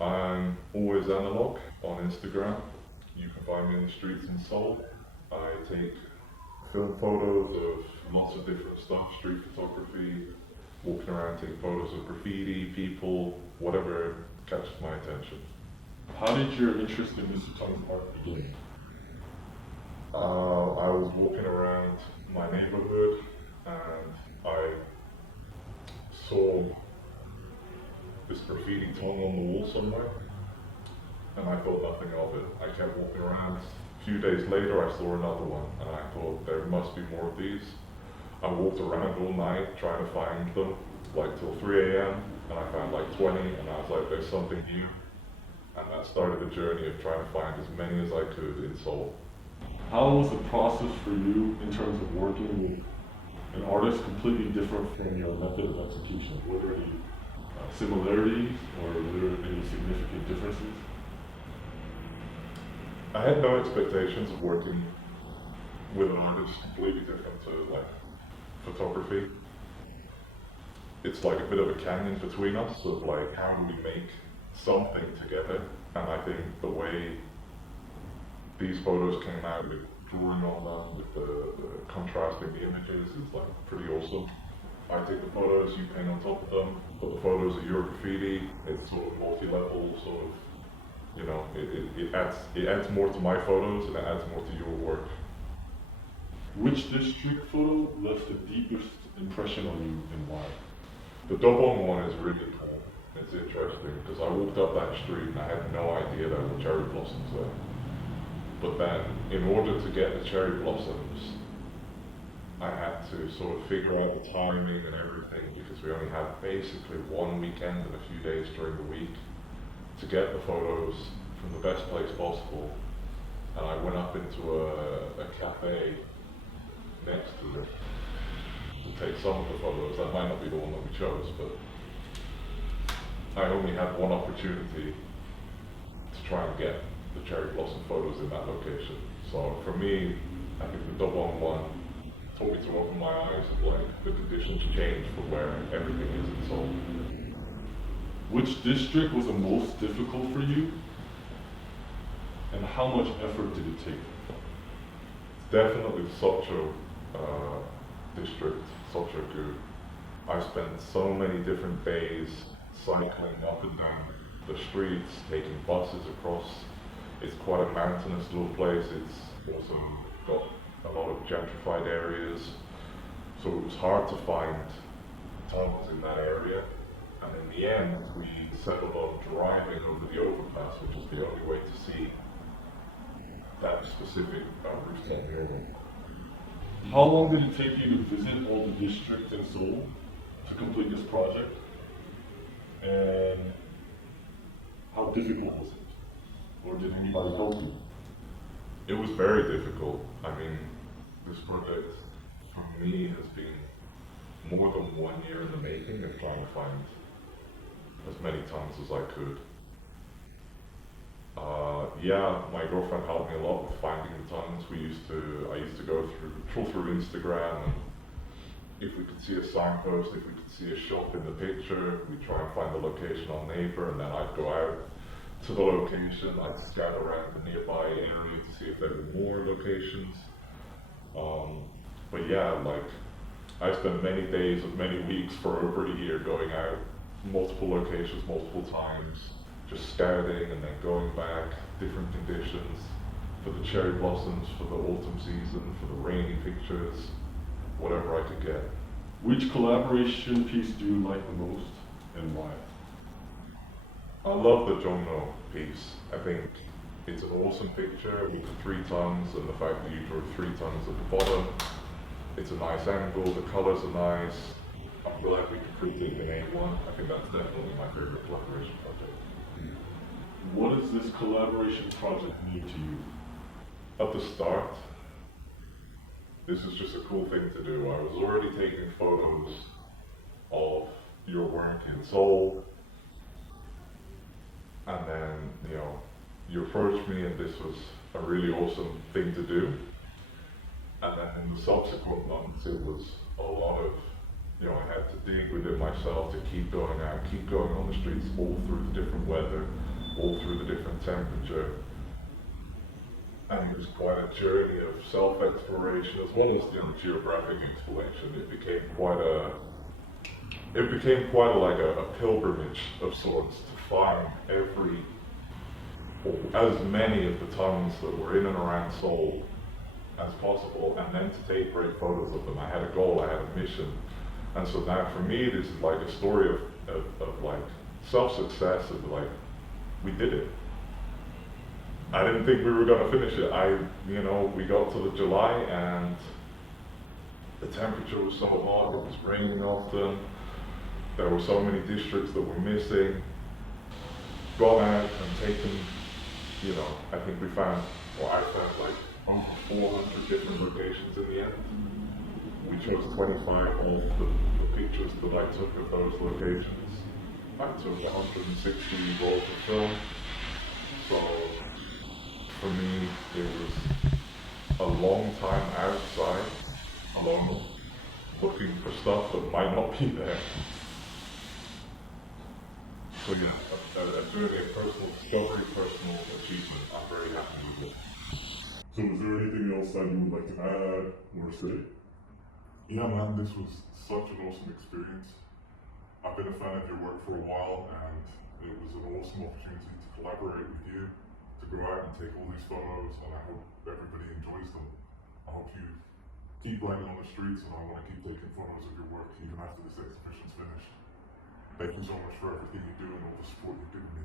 I'm always analog on Instagram. You can find me in the streets in Seoul. I take film photos of lots of different stuff, street photography, walking around, taking photos of graffiti, people, whatever catches my attention. How did your interest in Mr.Tongue's art begin? I was walking around my neighborhood and I saw this graffiti tongue on the wall somewhere and I thought nothing of it. I kept walking around. A few days later I saw another one and I thought there must be more of these. I walked around all night trying to find them, like till 3 a.m. and I found like 20 and I was like, there's something new. And that started the journey of trying to find as many as I could in Seoul. How was the process for you in terms of working with an artist completely different from your method of execution? Were there any similarities or were there any significant differences? I had no expectations of working with an artist completely different to like photography. It's like a bit of a canyon between us of like how do we make something together, and I think the way these photos came out with drawing on them, with the contrasting the images is like pretty awesome. I take the photos, you paint on top of them, but the photos are your graffiti. It's sort of multi-level, sort of, you know, it adds more to my photos and it adds more to your work. Which district photo left the deepest impression on you and why? The Dobong one is really cool. It's interesting because I walked up that street and I had no idea there were cherry blossoms there. But then, in order to get the cherry blossoms, I had to sort of figure out the timing and everything because we only had basically one weekend and a few days during the week to get the photos from the best place possible. And I went up into a cafe next to it to take some of the photos. That might not be the one that we chose, but I only had one opportunity to try and get the cherry blossom photos in that location. So for me, I think the Dobong one told me to open my eyes and like the conditions change from where everything is in Seoul. Which district was the most difficult for you? And how much effort did it take? Definitely the Seoul district, Seoul-gu. I spent so many different days cycling up and down the streets, taking buses across. It's quite a mountainous little place. It's also got a lot of gentrified areas. So it was hard to find tunnels in that area. And in the end, we settled on driving over the overpass, which is the only way to see that specific rooftop building. How long did it take you to visit all the districts in Seoul to complete this project? And how difficult was it? Or did anybody help you? It was very difficult. I mean, this project for me has been more than 1 year in the making of trying to find as many tongues as I could. Yeah, my girlfriend helped me a lot with finding the tongues. I used to go through Instagram, and if we could see a signpost, if we could see a shop in the picture, we'd try and find the location on Naver, and then I'd go out to the location. I'd scout around the nearby area to see if there were more locations. But yeah, like I spent many days of many weeks for over a year going out, multiple locations, multiple times, just scouting and then going back, different conditions for the cherry blossoms, for the autumn season, for the rainy pictures, whatever I could get. Which collaboration piece do you like the most and why? I love the Jongno piece. I think it's an awesome picture with the 3 tongues and the fact that you drew 3 tongues at the bottom. It's a nice angle, the colors are nice. I'm glad we could create the main one. I think that's definitely my favorite collaboration project. What does this collaboration project mean to you? At the start, this is just a cool thing to do. I was already taking photos of your work in Seoul, and then, you know, you approached me and this was a really awesome thing to do. And then in the subsequent months, it was a lot of, you know, I had to dig with it myself to keep going out, keep going on the streets all through the different weather, all through the different temperature. And it was quite a journey of self-exploration as well as the geographic exploration. It became quite a pilgrimage of sorts to find or as many of the tongues that were in and around Seoul as possible, and then to take great photos of them. I had a goal, I had a mission, and so now for me this is like a story of like self-success, of like, we did it. I didn't think we were gonna finish it. We got to the July and the temperature was so hot, it was raining often, there were so many districts that were missing. Gone out and taken, I think I found like over 400 different locations in the end. We chose 25 of the pictures that I took of those locations. I took 160 rolls of film. So for me, it was a long time outside, alone, looking for stuff that might not be there. So yeah, a journey of personal discovery, personal achievement. I'm very happy with it. So is there anything else that you would like to add or say? Yeah, man, this was such an awesome experience. I've been a fan of your work for a while, and it was an awesome opportunity to collaborate with you, to go out and take all these photos, and I hope everybody enjoys them. I hope you keep writing on the streets, and I want to keep taking photos of your work even after this exhibition's finished. Thank you so much for everything you do and all the support you've given me.